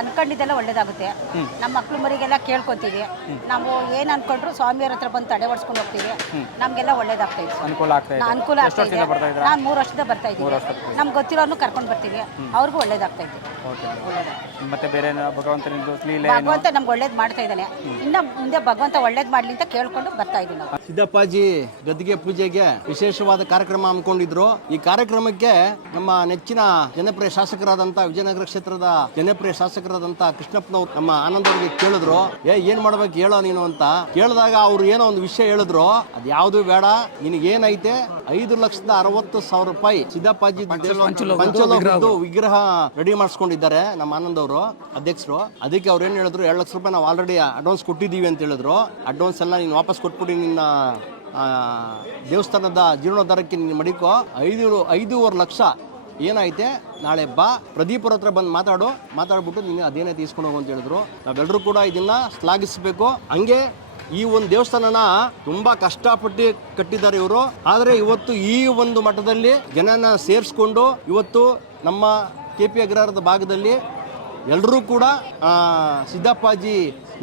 ಅನ್ಕೊಂಡಿದ್ದೆಲ್ಲ ಒಳ್ಳೇದಾಗುತ್ತೆ. ನಮ್ಮ ಮಕ್ಳು ಮರಿಗೆಲ್ಲ ಕೇಳ್ಕೊತೀವಿ. ನಾವು ಏನು ಅನ್ಕೊಂಡ್ರು ಸ್ವಾಮಿಯವ್ರ ಹತ್ರ ಬಂದು ತಡೆ ಹೊಡ್ಸ್ಕೊಂಡು ಹೋಗ್ತೀವಿ. ನಮಗೆಲ್ಲ ಒಳ್ಳೇದಾಗ್ತಾ ಇದೆ, ಅನುಕೂಲ ಆಗ್ತಾ ಇದೆ. ನಾನು 3 ವರ್ಷದ ಬರ್ತಾ ಇದ್ದೀವಿ. ನಮ್ಗೆ ಗೊತ್ತಿರೋರ್ನು ಕರ್ಕೊಂಡು ಬರ್ತೀವಿ, ಅವ್ರಿಗೂ ಒಳ್ಳೇದಾಗ್ತಾ ಇದೆ. ಮತ್ತೆ ಬೇರೆ ಭಗವಂತ ನಮ್ಗೆ ಒಳ್ಳೇದು ಮಾಡ್ತಾ ಇದ್ದಾನೆ. ಇನ್ನು ಮುಂದೆ ಭಗವಂತ ಒಳ್ಳೇದು ಮಾಡ್ಲಿ ಅಂತ ಕೇಳ್ಕೊಂಡು ಬರ್ತಾ ಇದೀವಿ ನಾವು. ಸಿದ್ದಪ್ಪಾಜಿ ಗದ್ದಿಗೆ ಪೂಜೆಗೆ ವಿಶೇಷವಾದ ಕಾರ್ಯಕ್ರಮ ಹಮ್ಮಿಕೊಂಡಿದ್ರು. ಈ ಕಾರ್ಯಕ್ರಮಕ್ಕೆ ನಮ್ಮ ನೆಚ್ಚಿನ ಜನಪ್ರಿಯ ಶಾಸಕರಾದಂತ ವಿಜಯನಗರ ಕ್ಷೇತ್ರದ ಜನಪ್ರಿಯ ಶಾಸಕರಾದಂತ ಕೃಷ್ಣಪ್ಪನವ್ರು ನಮ್ಮ ಆನಂದ್ ಅವ್ರಿಗೆ ಕೇಳಿದ್ರು, ಏನ್ ಮಾಡ್ಬೇಕು ಹೇಳೋ ನೀನು ಅಂತ ಕೇಳಿದಾಗ ಅವ್ರು ಏನೋ ಒಂದು ವಿಷಯ ಹೇಳಿದ್ರು. ಅದ್ ಯಾವ್ದು ಬೇಡ, ನಿನಗೇನೈತೆ 5,60,000 ರೂಪಾಯಿ ಸಿದ್ದಪ್ಪಾಜಿ ಪಂಚಲೋಹದ್ದು ವಿಗ್ರಹ ರೆಡಿ ಮಾಡಿಸ್ಕೊಂಡಿದ್ದಾರೆ ನಮ್ಮ ಆನಂದ್ ಅವರು ಅಧ್ಯಕ್ಷರು. ಅದಕ್ಕೆ ಅವ್ರು ಏನ್ ಹೇಳಿದ್ರು, 2 ಲಕ್ಷ ರೂಪಾಯಿ ನಾವು ಆಲ್ರೆಡಿ ಅಡ್ವಾನ್ಸ್ ಕೊಟ್ಟಿದ್ದೀವಿ ಅಂತ ಹೇಳಿದ್ರು. ಅಡ್ವಾನ್ಸ್ ಎಲ್ಲ ನೀನು ವಾಪಸ್ ಕೊಟ್ಬಿಡಿ, ನಿನ್ನ ದೇವಸ್ಥಾನದ ಜೀರ್ಣೋದ್ಧಾರಕ್ಕೆ ನೀನು ಮಡಿಕೋ. 5.5 ಲಕ್ಷ ಏನೈತೆ ನಾಳೆ ಬಾ, ಪ್ರದೀಪರ ಹತ್ರ ಬಂದು ಮಾತಾಡ್ಬಿಟ್ಟು ನೀನು ಅದೇನೈತೆ ಇಸ್ಕೊಂಡು ಹೋಗು ಅಂತ ಹೇಳಿದ್ರು. ನಾವೆಲ್ಲರೂ ಕೂಡ ಇದನ್ನ ಶ್ಲಾಘಿಸಬೇಕು. ಹಂಗೆ ಈ ಒಂದು ದೇವಸ್ಥಾನನ ತುಂಬಾ ಕಷ್ಟಪಟ್ಟು ಕಟ್ಟಿದ್ದಾರೆ ಇವರು. ಆದರೆ ಇವತ್ತು ಈ ಒಂದು ಮಠದಲ್ಲಿ ಜನನ ಸೇರಿಸ್ಕೊಂಡು ಇವತ್ತು ನಮ್ಮ KP ಅಗ್ರಹಾರದ ಭಾಗದಲ್ಲಿ ಎಲ್ಲರೂ ಕೂಡ ಸಿದ್ದಪ್ಪಾಜಿ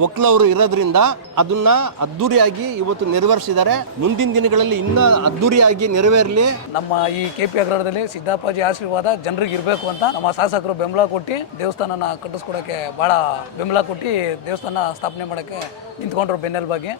ಒಕ್ಲವರು ಇರೋದ್ರಿಂದ ಅದನ್ನ ಅದ್ದೂರಿಯಾಗಿ ಇವತ್ತು ನೆರವೇರಿಸಿದ್ದಾರೆ. ಮುಂದಿನ ದಿನಗಳಲ್ಲಿ ಇನ್ನೂ ಅದ್ದೂರಿಯಾಗಿ ನೆರವೇರಲಿ. ನಮ್ಮ ಈ KP ಅಗ್ರಹಾರದಲ್ಲಿ ಸಿದ್ದಪ್ಪಾಜಿ ಆಶೀರ್ವಾದ ಜನರಿಗೆ ಇರಬೇಕು ಅಂತ ನಮ್ಮ ಶಾಸಕರು ಬೆಂಬಲ ಕೊಟ್ಟು ದೇವಸ್ಥಾನನ ಕಟ್ಟಿಸ್ಕೊಡೋಕ್ಕೆ ಭಾಳ ಬೆಂಬಲ ಕೊಟ್ಟು ದೇವಸ್ಥಾನ ಸ್ಥಾಪನೆ ಮಾಡೋಕ್ಕೆ ನಿಂತ್ಕೊಂಡ್ರು ಬೆನ್ನೆಲುಬಾಗಿ.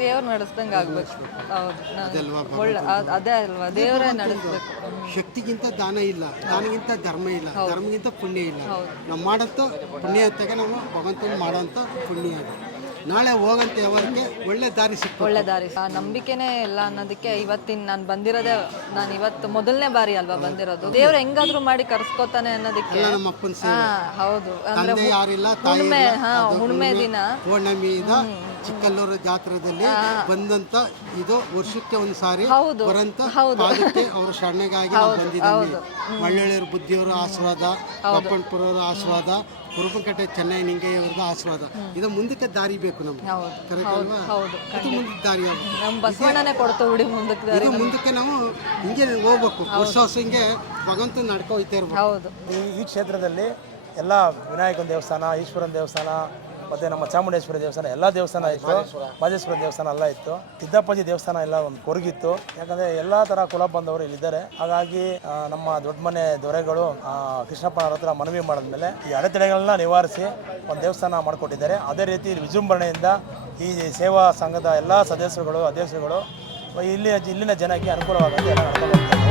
ದೇವ್ರು ನಡೆಸ್ದಂಗೆ ಆಗ್ಬೇಕು. ಅದೇ ಅಲ್ವಾ, ದೇವರೇ ನಡೆಸ್ಬೇಕು. ಶಕ್ತಿಗಿಂತ ದಾನ ಇಲ್ಲ, ದಾನಗಿಂತ ಧರ್ಮ ಇಲ್ಲ, ಧರ್ಮಗಿಂತ ಪುಣ್ಯ ಇಲ್ಲ. ನಾವು ಮಾಡೋಂಥ ಪುಣ್ಯ ಹೊತ್ತಾಗ ನಾವು ಭಗವಂತನ ಮಾಡೋಂಥ ಪುಣ್ಯ ಅದು. ನಾಳೆ ಹೋಗಂತ ಯಾವಕ್ಕೆ ಒಳ್ಳೆ ದಾರಿ ಸಿಕ್ತು, ಒಳ್ಳೆ ದಾರಿ. ಆ ನಂಬಿಕೆನೇ ಇಲ್ಲ ಅನ್ನೋದಕ್ಕೆ ಇವತ್ತಿನ ನಾನು ಬಂದಿರೋದೇ, ನಾನು ಇವತ್ತು ಮೊದಲನೇ ಬಾರಿ ಅಲ್ವಾ ಬಂದಿರೋದು. ದೇವ್ರು ಹೆಂಗಾದ್ರೂ ಮಾಡಿ ಕರ್ಸ್ಕೊತಾನೆ ಅನ್ನೋದಕ್ಕೆ. ನಮ್ಮ ಅಪ್ಪನ ಸೇವೆ. ಹೌದು, ಅಂದ್ರೆ ಯಾರಿಲ್ಲ, ಹುಣ್ಮೆ ದಿನ ಪೌರ್ಣಮಿ ಚಿಕ್ಕಲ್ಲೂರು ಜಾತ್ರೆದಲ್ಲಿ ಬಂದಂತ ಇದು ವರ್ಷಕ್ಕೆ ಒಂದ್ಸಾರಿ ಬರಂತ ಪಾದಕ್ಕೆ ಅವರ ಶರಣಗಾಗಿ ನಾವು ಬಂದಿದ್ದೀವಿ. ಒಳ್ಳೊಳ್ಳೆಯವ್ರ ಬುದ್ಧಿಯವರ ಆಶೀರ್ವಾದ, ಬಪ್ಪನಪುರವರ ಆಶೀರ್ವಾದ, ಕುರುಬಕಟ್ಟೆ ಚೆನ್ನೈ ನಿಂಗಯ್ಯವ್ರದ್ದು ಆಶೀರ್ವಾದ. ಇದು ಮುಂದಕ್ಕೆ ದಾರಿ ಬೇಕು ನಮ್ಗೆ, ಕರೆಕ್ಟ್ ಅಲ್ವಾ? ಮುಂದಕ್ಕೆ ದಾರಿ ಇದು ಮುಂದಕ್ಕೆ ನಾವು ಹಿಂಗೆ ಹೋಗ್ಬೇಕು. ವರ್ಷ ಹಿಂಗೆ ಭಗವಂತ ನಡ್ಕೊ ಹೋಗ್ತಾ ಇರ್ಬೇಕು. ಈ ಕ್ಷೇತ್ರದಲ್ಲಿ ಎಲ್ಲ ವಿನಾಯಕನ ದೇವಸ್ಥಾನ, ಈಶ್ವರನ ದೇವಸ್ಥಾನ, ಮತ್ತು ನಮ್ಮ ಚಾಮುಂಡೇಶ್ವರಿ ದೇವಸ್ಥಾನ, ಎಲ್ಲ ದೇವಸ್ಥಾನ ಇತ್ತು. ಮಾದೇಶ್ವರ ದೇವಸ್ಥಾನ ಎಲ್ಲ ಇತ್ತು. ಸಿದ್ದಪ್ಪಾಜಿ ದೇವಸ್ಥಾನ ಎಲ್ಲ ಒಂದು ಕೊರಗಿತ್ತು. ಯಾಕಂದರೆ ಎಲ್ಲ ಥರ ಕುಲ ಬಂದವರು ಇಲ್ಲಿದ್ದಾರೆ. ಹಾಗಾಗಿ ನಮ್ಮ ದೊಡ್ಡ ಮನೆ ದೊರೆಗಳು ಕೃಷ್ಣಪ್ಪನವ್ರ ಹತ್ರ ಮನವಿ ಮಾಡಿದ್ಮೇಲೆ ಈ ಅಡೆತಡೆಗಳನ್ನ ನಿವಾರಿಸಿ ಒಂದು ದೇವಸ್ಥಾನ ಮಾಡಿಕೊಟ್ಟಿದ್ದಾರೆ. ಅದೇ ರೀತಿ ವಿಜೃಂಭಣೆಯಿಂದ ಈ ಸೇವಾ ಸಂಘದ ಎಲ್ಲ ಸದಸ್ಯರುಗಳು, ಅಧ್ಯಕ್ಷರುಗಳು ಇಲ್ಲಿನ ಜನಕ್ಕೆ ಅನುಕೂಲವಾಗುತ್ತೆ ಎಲ್ಲ ನಡ್ಕೊಂಡು ಹೋಗ್ತಾರೆ.